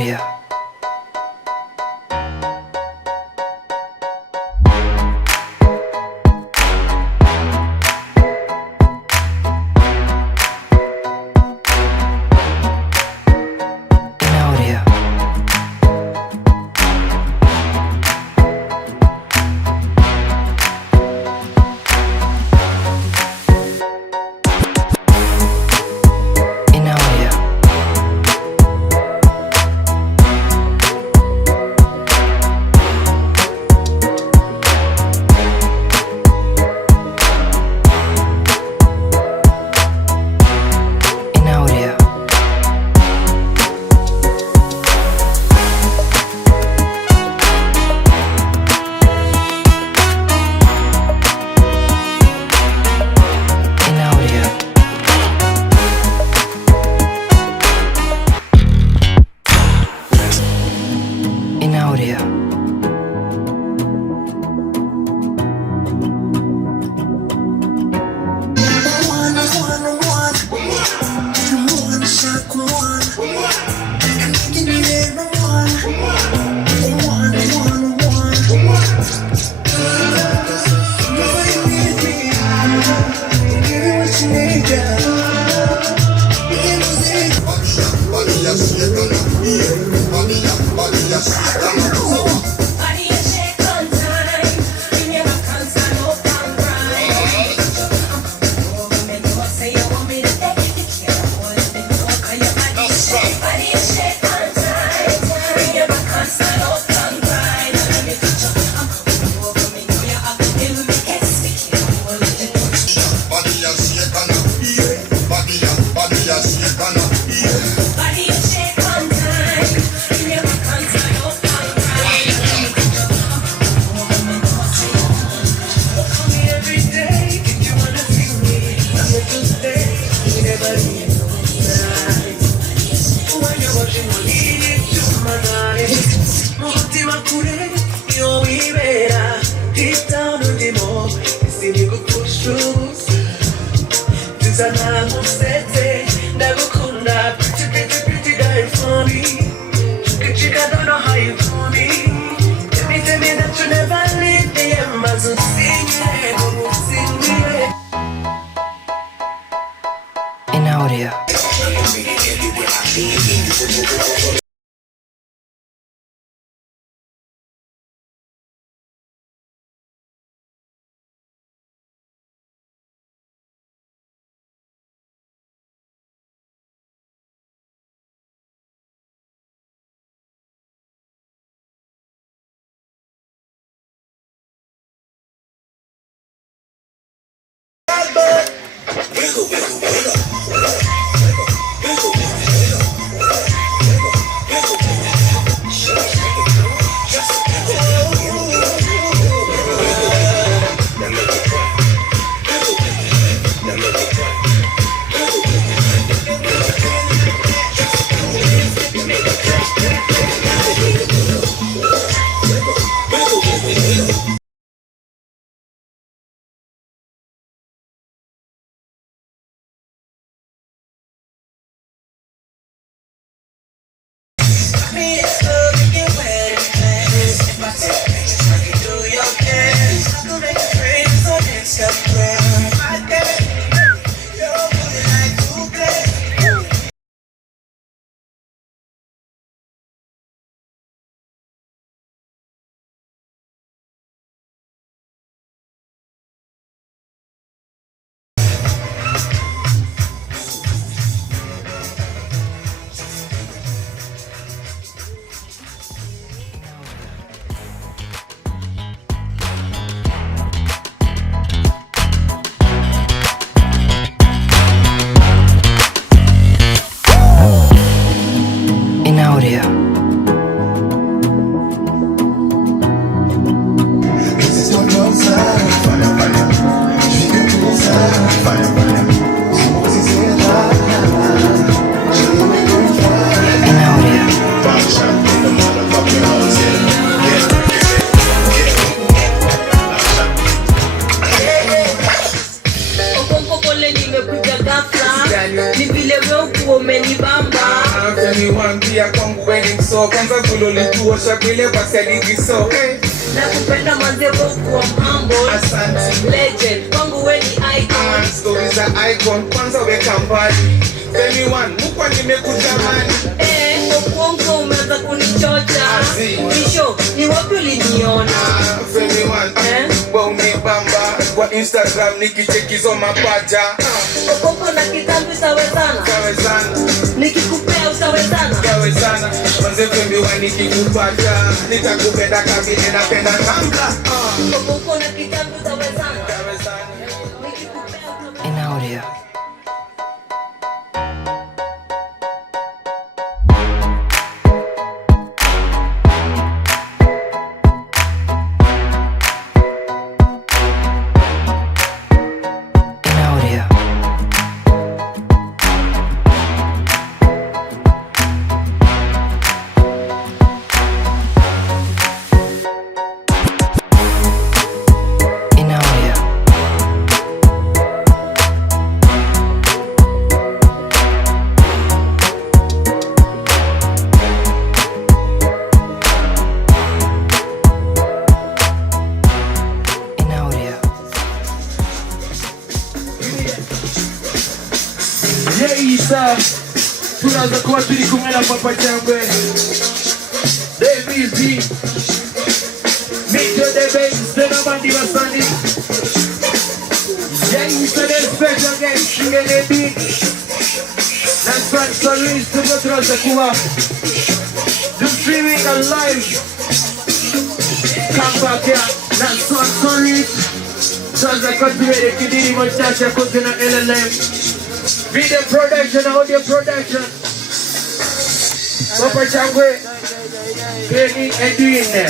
audio. imekuja ghafla. Ni vile wewe uko umenibamba. Femi wambia kwangu wewe ni so. Kwanza kulolituosha vile basi aligiso. Nakupenda manze kwa humble. Asante. Legend. Kwangu wewe ni icon. Stories za icon. Kwanza weka mbali. Femi one, mukwa nimekutamani. Uongo umeanza kunichocha. Nisho, ni wapi uliniona? Femi one, kwa umebamba. Kwa Instagram nikichekizo mapaja. Ukoko na kitambi utawezana? Utawezana. Nikikupea utawezana? Utawezana. Manze Femi one nikikupata. Nitakupenda kabile napenda tanga. Ukoko na kitambi utawezana? Utawezana. Nikikupea utawezana? In audio. Tunaanza kuwa tuli kumela papa jangwe Davis D Mito the bass, tena mandi wasani Yeah, so the special game, shingene beat Naason Solist tunaanza kuwa Do streaming and live Come back here, Naason Solist Tunaanza kwa tuwele kidini mochacha kote na LLF Video production, audio production. Papa Changwe, Kenny, Edwin.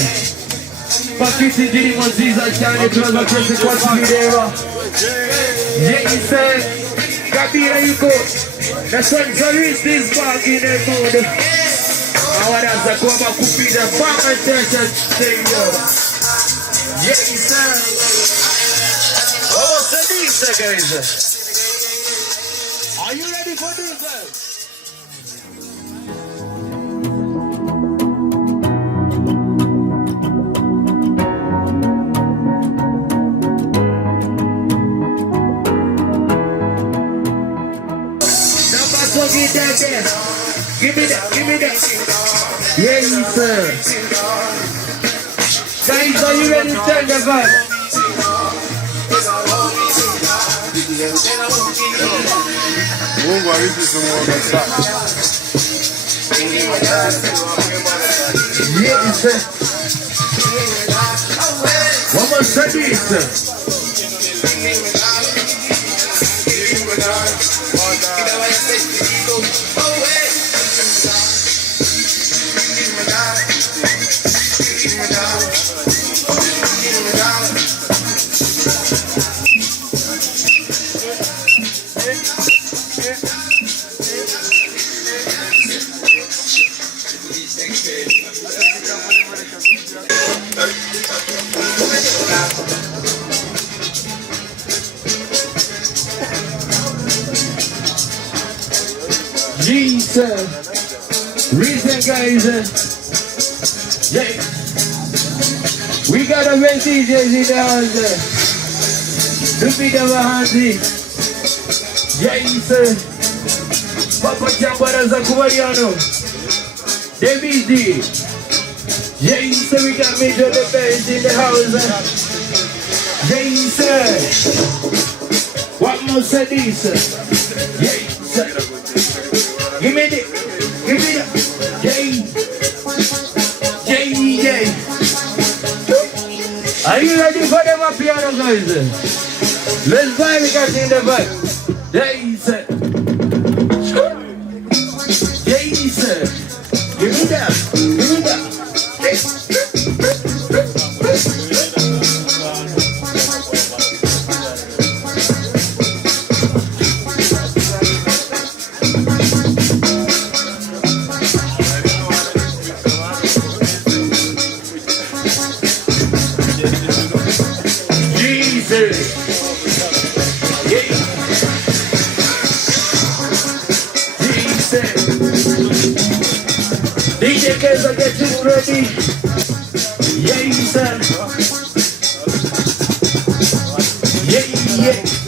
Pakiti Diri Moziza Chani, tunaza kese kwa video. Yari said, Kabira yuko. Naason Solist is back in the mood. Awaraza kwa makupida, back attention, stay yo. Yari said, almost a decent guys. Are you ready for this? Give me that. Yes, sir. Guys, are you ready to turn the vibe? Mungu alipi sumuona sana. Yes, sir. One more second. Reason guys, yeah, we got a red DJs in the house. Do me the handy, yes, Papa Chambara Zakubariano, David D, yes, we got Major the Bass in the house. Yes, what more said this? Yes, give me the. Give me that. Yay. Are you ready for them up piano guys? Let's vibe guys in the vibe. Yes. Give me that. DJ Keza, get you ready. Yeah, sir. Yeah.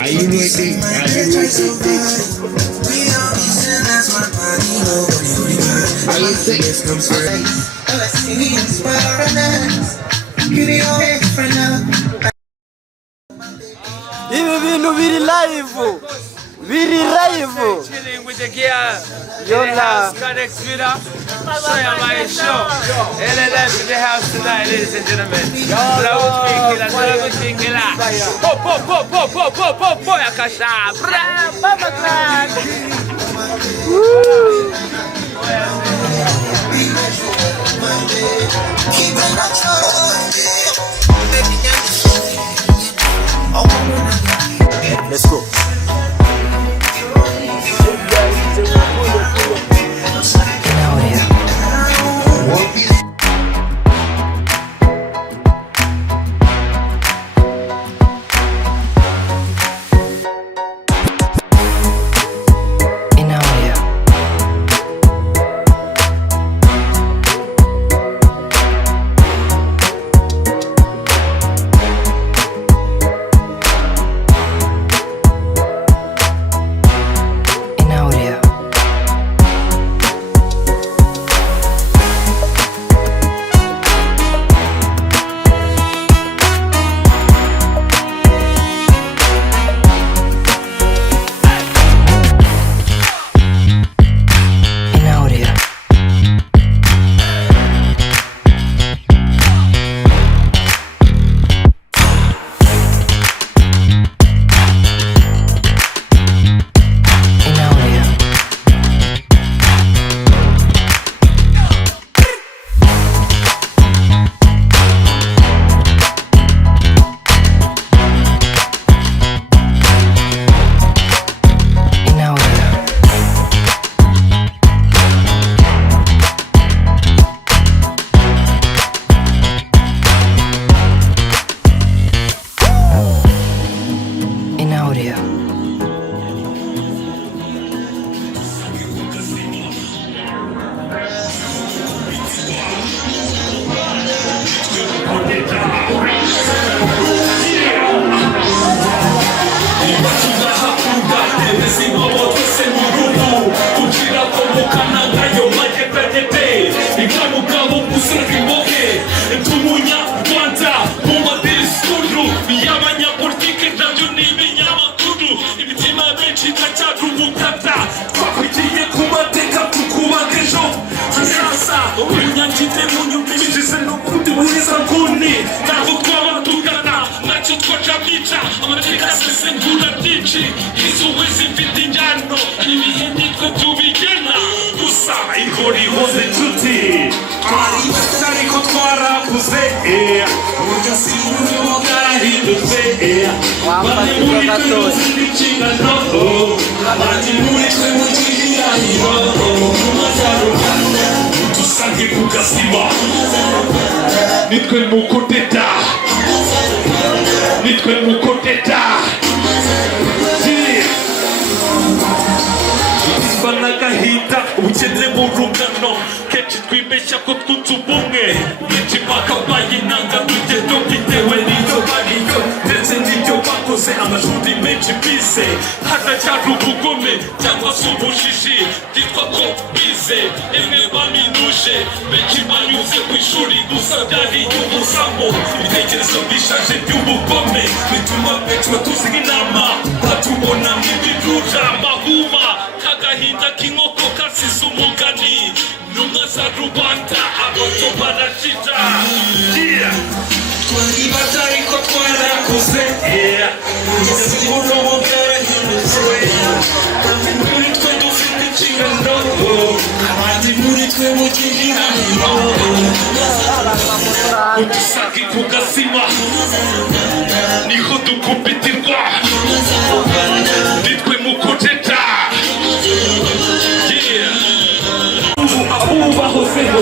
Are you ready? Ibi bintu biri live. Chilling with the gear. Yola. Connects with us. So yeah, my show. LLF in the house tonight, ladies and gentlemen. Let's go. agahinda k'inkoko kasize umugani ntumwa za rwanda amafoto barashita twibaza ariko twarakuze ubu bwarahindutse muri twe dufite inshingano abandi muri twe mugira udusanga ku gasima niho dukubitirwa nitwe mukoteta ubu bahozeho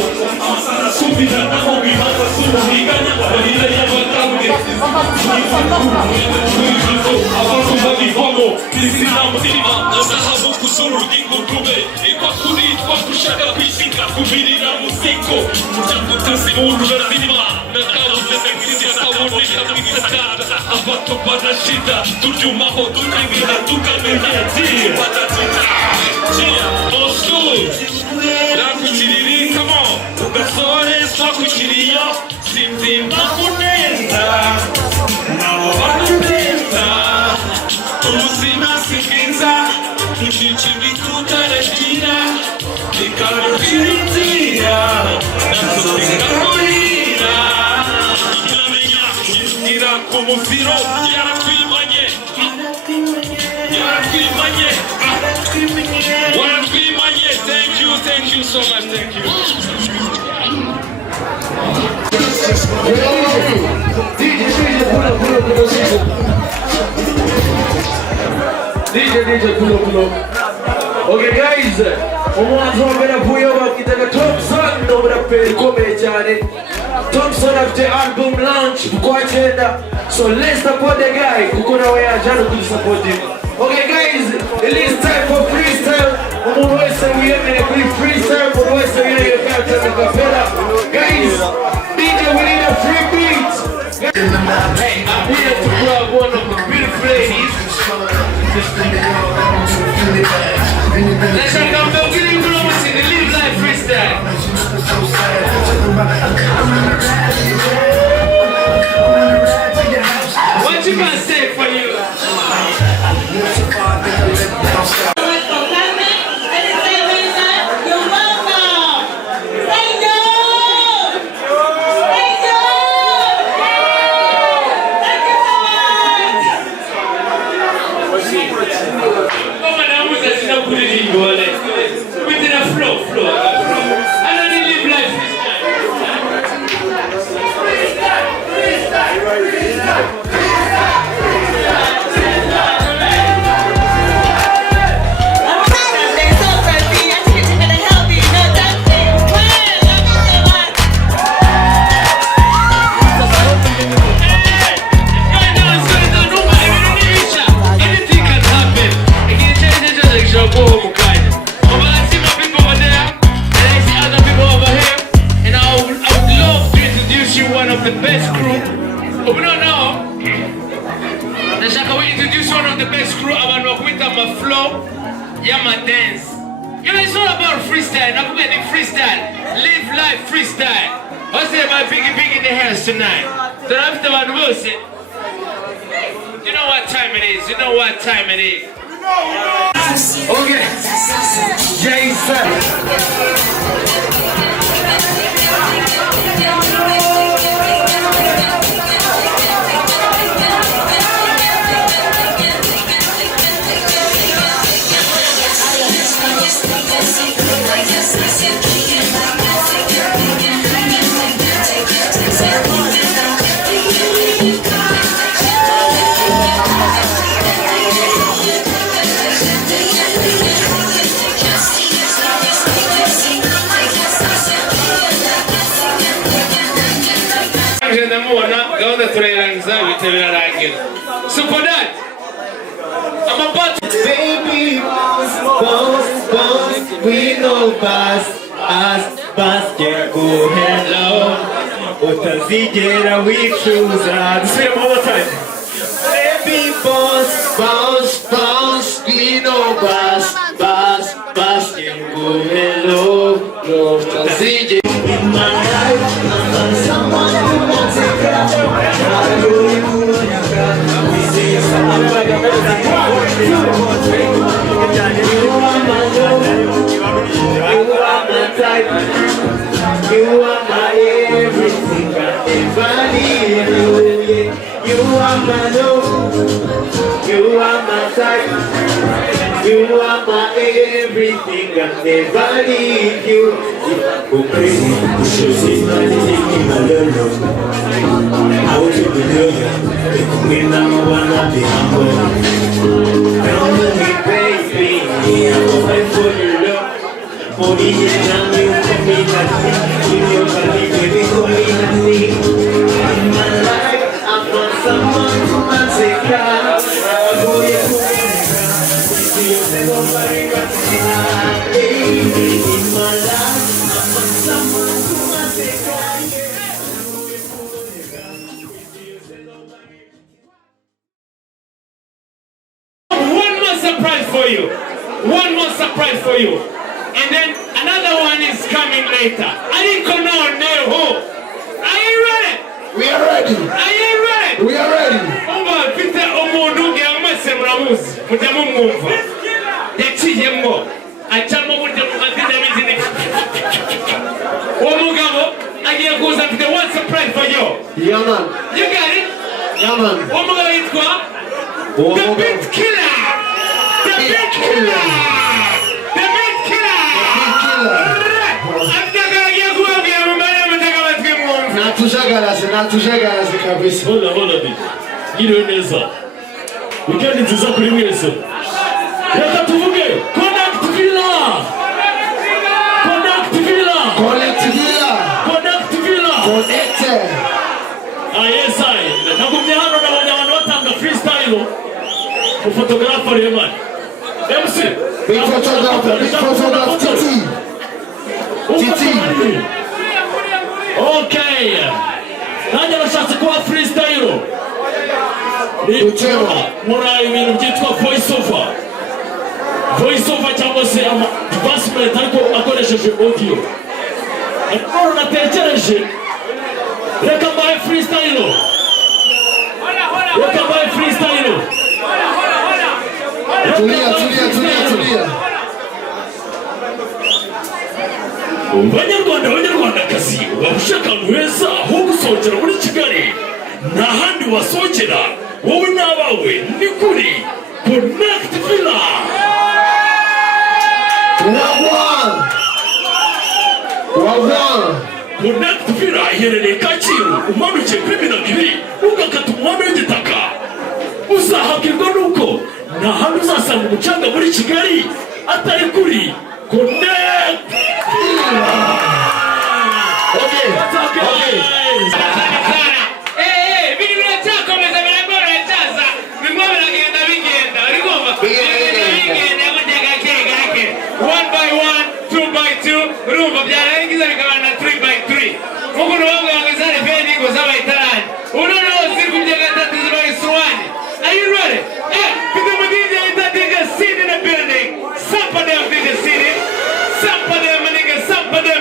subiranaho bibaza subiganya abarira y'abagambwe abantu babivamo isilamu irima azahabu kuzuru ry'ingurube ikwa kuritwa gushaka kwisiga kubirira musiko umuryango utazimurura zirima nakabuze ngirizi akaboneka mw'isakara abato barashida turyumaho tukabira tukamenya badatita nakukiriri kamo ugasore twakukiriyo simzimba kuneza nabo banuteza ubuzima si bwiza dushiki bitutarashira bikarukira inzira nazo bigakurira iramenya ishyira ku muziro yaratwimanye waratwimanye thank you so much thank you DJ pull up. Okay guys, umuhanzi wa mbere avuyeho bakitaga Thompson n'ubu raperi ukomeye cyane. Thompson afite album launch kwa cyenda, so let's support the guy kuko nawe yaje hano kudusupport. Okay guys, it is time for freestyle. Umuntu wese wiyemere kuri freestyle, umuntu wese wiyemere kuri kapela. Guys, DJ we need a free beat. Hey, I'm here to grab one of the beautiful ladies. Let's check out the Biggy in the Live Life Freestyle. What you gonna say for you? Within a flow. And then you live life the best crew. But we don't know. We introduce one of the best crew. I'm going to quit on my flow. Yeah, my dance. You know, it's all about freestyle. I'm going to freestyle. Live life freestyle. What's it about Biggy in the house tonight? So after one Wilson. You know what time it is. Okay. Jason. So for that, I'm about to baby, boss, we know boss, can go hello. Utazigera wicuza. The same all the time. Baby, boss, we know boss, can go hello. Utazigera. In my life, I'm someone who wants it. You are my are my love, you are my type, you are my everything. I never leave you. Go crazy, you see my name, my love. I want you to know you. We now wanna be humble. Come with me, baby. I'm going for your love. For me, now you come in at me. In your body, baby, come in at me. In my life, I want someone to take care. Oh, yeah, in my life, I want someone to take care. One more surprise for you. One more surprise for you. And then another one is coming later. Are you ready? We are ready. Are you ready? We are ready. Umba Peter Omonuge amasemuramuzi. Mujamumumva. Yachiyemo. Achamo mujamumazina mizini. Omugabo agiye kuza mfite one surprise for you. Yeah, man. You got it? Yeah, man. Omugabo yitwa The Beat Killer. The Beat Killer. The Beat Killer. Natushagaraze kabisa. Hola bi. Ngiro neza. Weekend nziza kuri mwese. Reka tuvuge Connect Villa. Connect Villa. Connect Villa. Connect Villa. Connected. Yes I. Nagumye hano nabonye abantu batanga freestyle. Photographer Edwin. MC. Big photographer Titty. Titty. Okay. Nanya nashatse kuba freestyle. Mura ibintu byitwa voice over. Voice over cyangwa se advancement ariko akoresheje audio. Ariko natekereje reka mbaye freestyle. Reka mbaye freestyle. Tulia. Banyarwandakazi wabushaka weza ho gusohokera muri Kigali nta handi wasohokera wowe n'abawe ni kuri Connect Villa. Connect Villa iherereye Kacyiru umanukiye kuri Minagiri ugakata umuhanda w'igitaka uzahabwirwa nuko nta handi uzasanga umucanga muri Kigali atari kuri Connect Villa. Okay. One by one, 2 by 2. Rumba byarangiza bikabana 3 by 3. Mungu wangu angezana bendi ngozaba itarani. Unaona siku bya gatatu zibaye swani. Are you ready? Piga madini itatinga Ceed in the building. Somebody of the city. Somebody of nigga, somebody.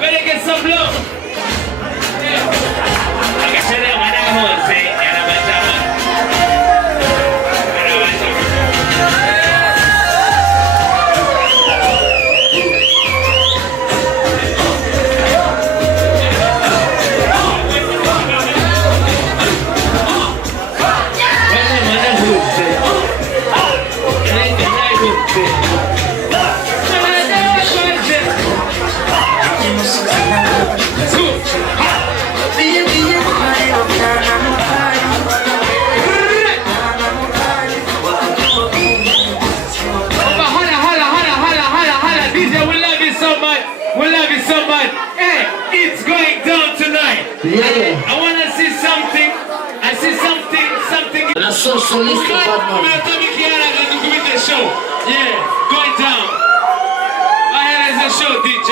Better get some love. Akashana mwana hose anabazama. It's going down tonight. Yeah. I want to see something. I see something. Naason Solist and the show. Yeah, going down. Ahead is the show, DJ.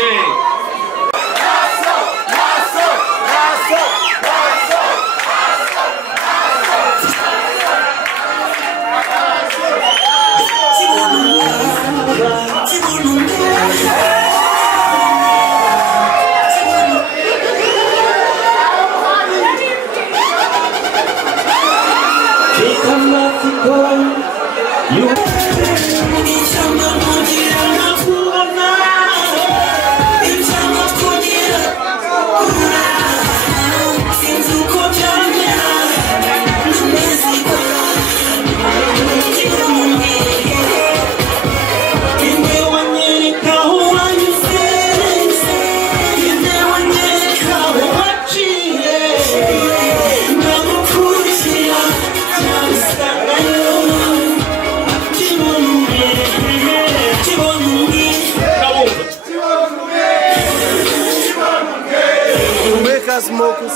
Kila smokes.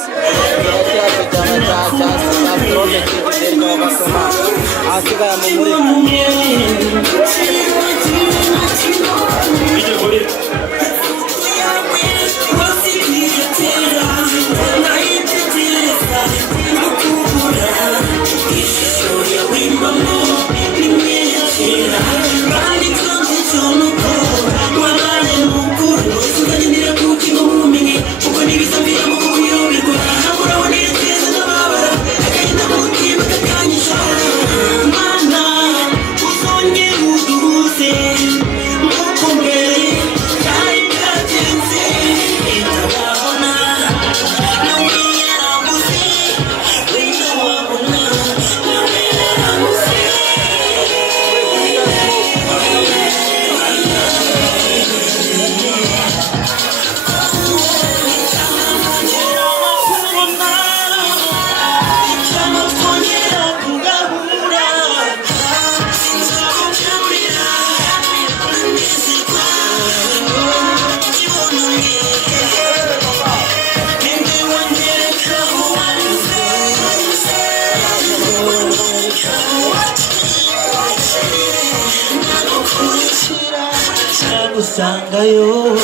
Sangayo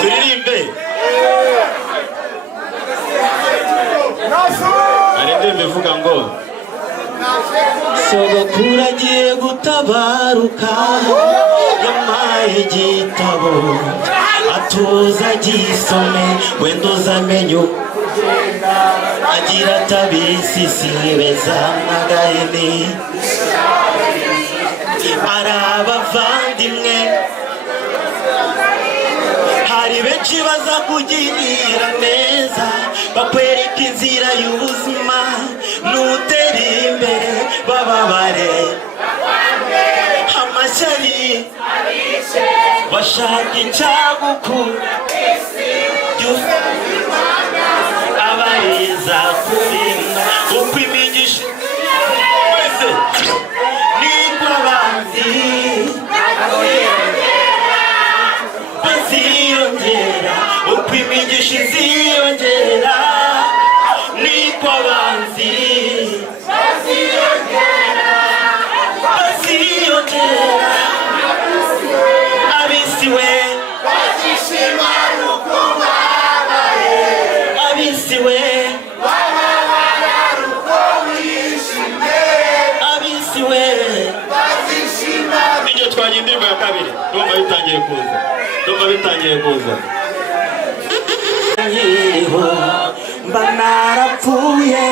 turirimbe arende mbivuga ngo sogokuru agiye gutabaruka yampaye igitabo atuza gisome wenda uzamenye agira tabisi sibeza mwagahene arabavandimwe hari benshi baza kugirira neza bakwereka inzira y'ubuzima nutera imbere bababare amashyari bashaka icyagukura abariza kurinda uko imigisha wese niko abanzi baziyongera uko imigisha iziyongera niko abanzi baziyongera abisiwe bazishima nuko babaye abisiwe bababara nuko wishimye abisiwe bazishima nijye twanye indirimbo ya kabiri ndumva bitangiye kuza nkiriho mba narapfuye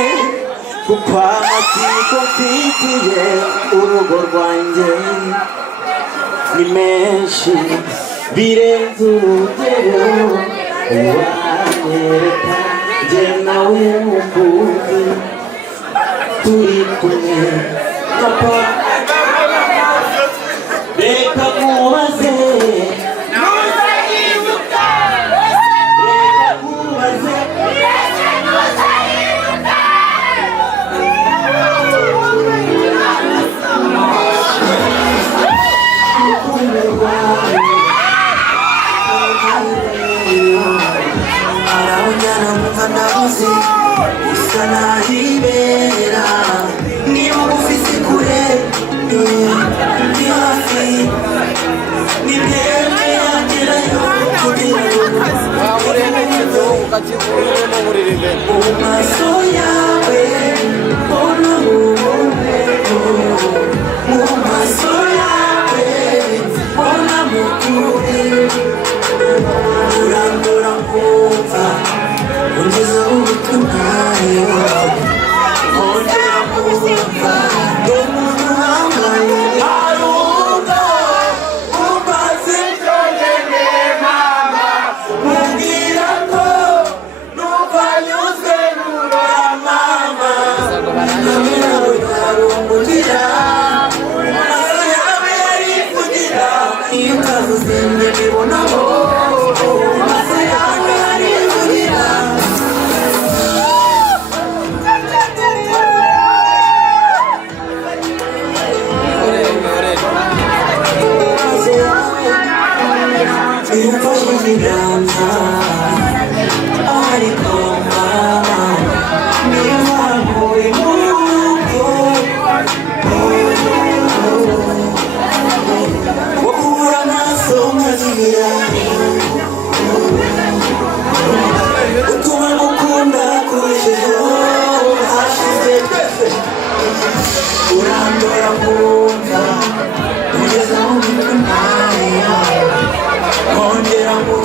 kuko amatsiko mfitiye urugo rwanjye ni menshi birenze urugero wanyereka njye nawe mukunzi turi kumwe reka mubaze Mama, Nigana Arikoma Niwa Boy Wakura Naso Mazira Ukuma Mukunda Kuishizo Hashize Urandora Munda Ugeza Munda Ongera Munda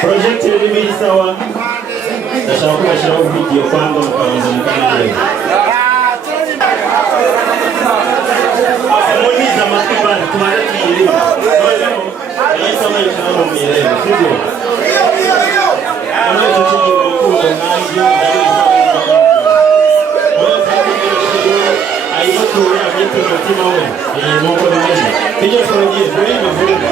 Project yari sawa ndashaka kubashiraho video kwanza mukabanza mukanareba amoniza amatibani tumara tuyireba noneho yisama yishana mu mireba sibyo ano tugiye gukunda nanjye ayo tuwe amite mutima we nuko bimeze tujye twagiye kuri bivuga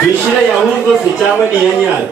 Bishira ya hungo si chama ni yenyal.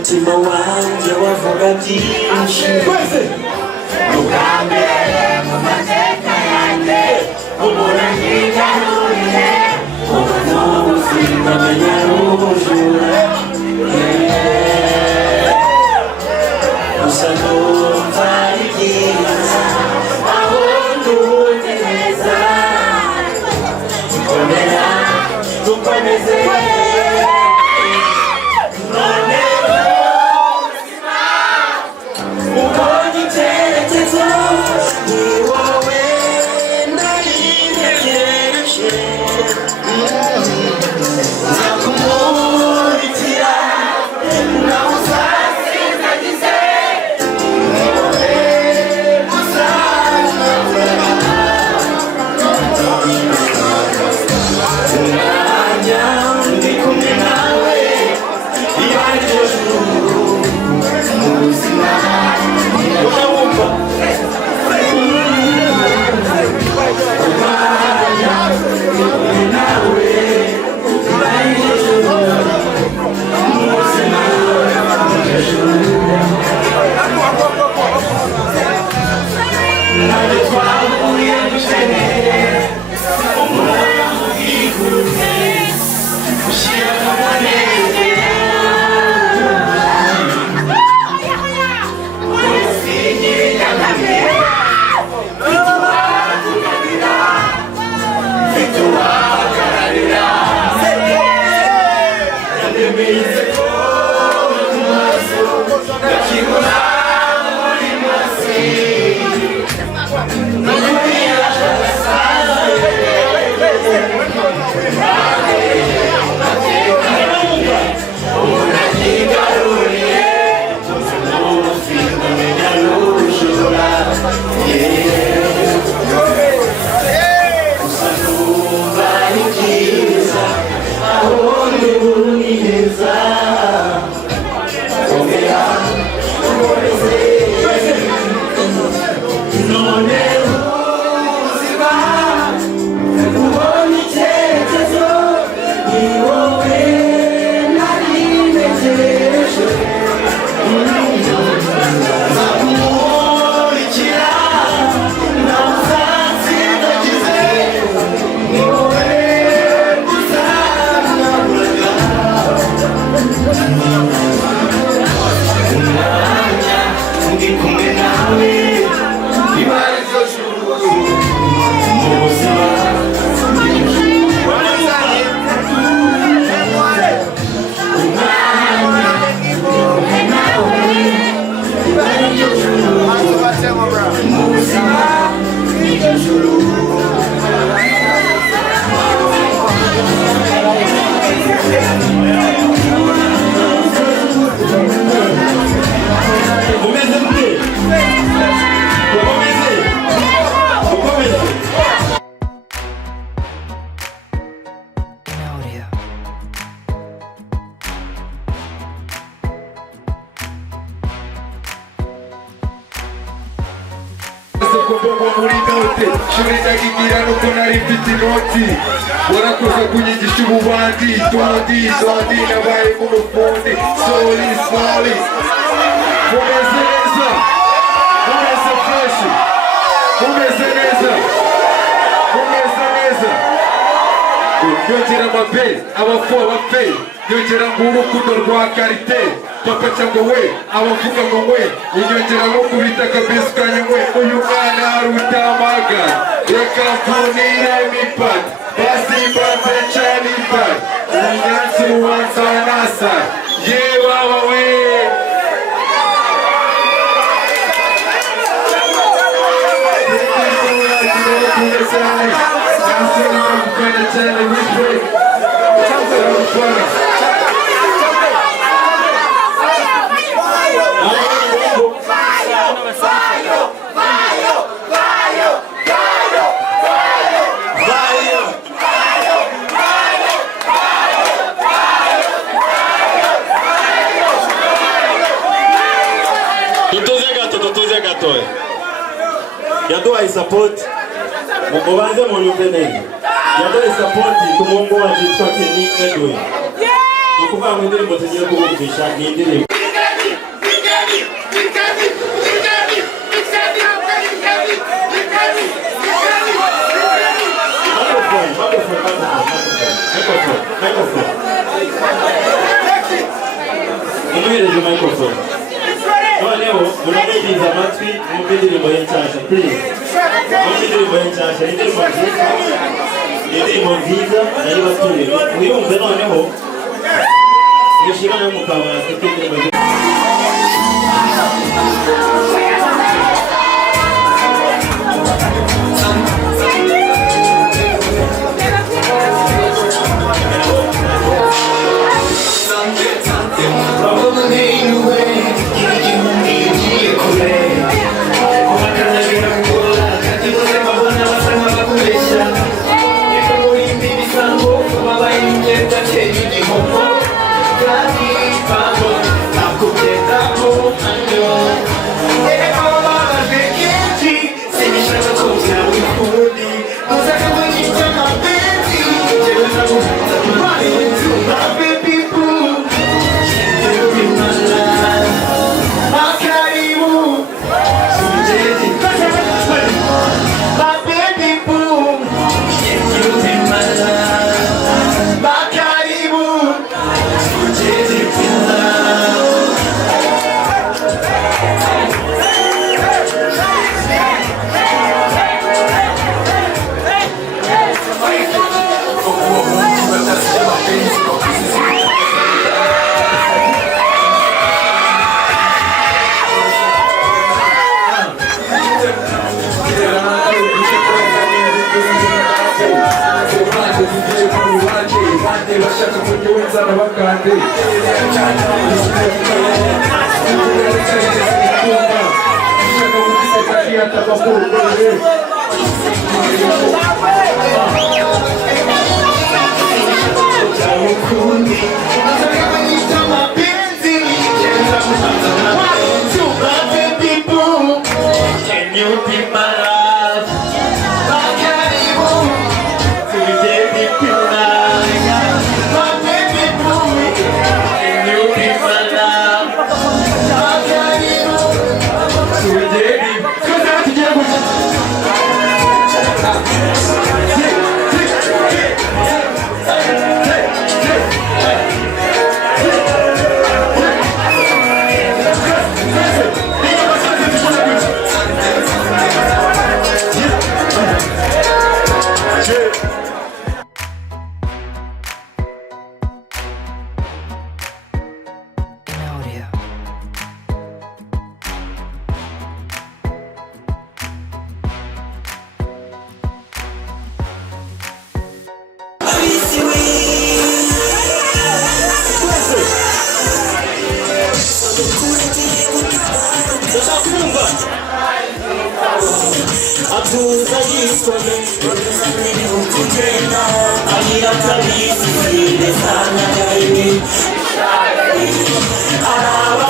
umutima wanjye wavuga byinshi ukambere mu mateka yanjye ubura ntigarurire ubona ubuzima menya ubujura gusa numva ari byiza aho nduhuze neza komera dukomeze warakoze kunyigisha ububandi dondi nabaye nk'umufundi soli mumeze neza mumeze fresh mumeze neza yongera amabezi abafu abafe yongera ngo urukundo rwa karite papa cyangwa we abavuga ngo we inyongera nko kubita kabisi kanya we uyu mwana arutamaga reka mpunire mipaka basi mbanze cyane ipaka unyansi ubanza nasa ye baba we tutuze gato yaduhaye support mubanze mu nyumvenene yaduhaye support tumuhungu wacu yitwa Kenny Edwin nukuvuga ngo indirimbo tugiye kubumvisha ni indirimbo Microphone. Imuhereje microphone. Noneho munamwiriza amatwi mwumve indirimbo ye nshyashya please. Mwumve indirimbo ye nshyashya indirimbo nziza. Indirimbo nziza nari batuye. Mwiyumve noneho mwishimane mu kabati k'indirimbo nziza. Araba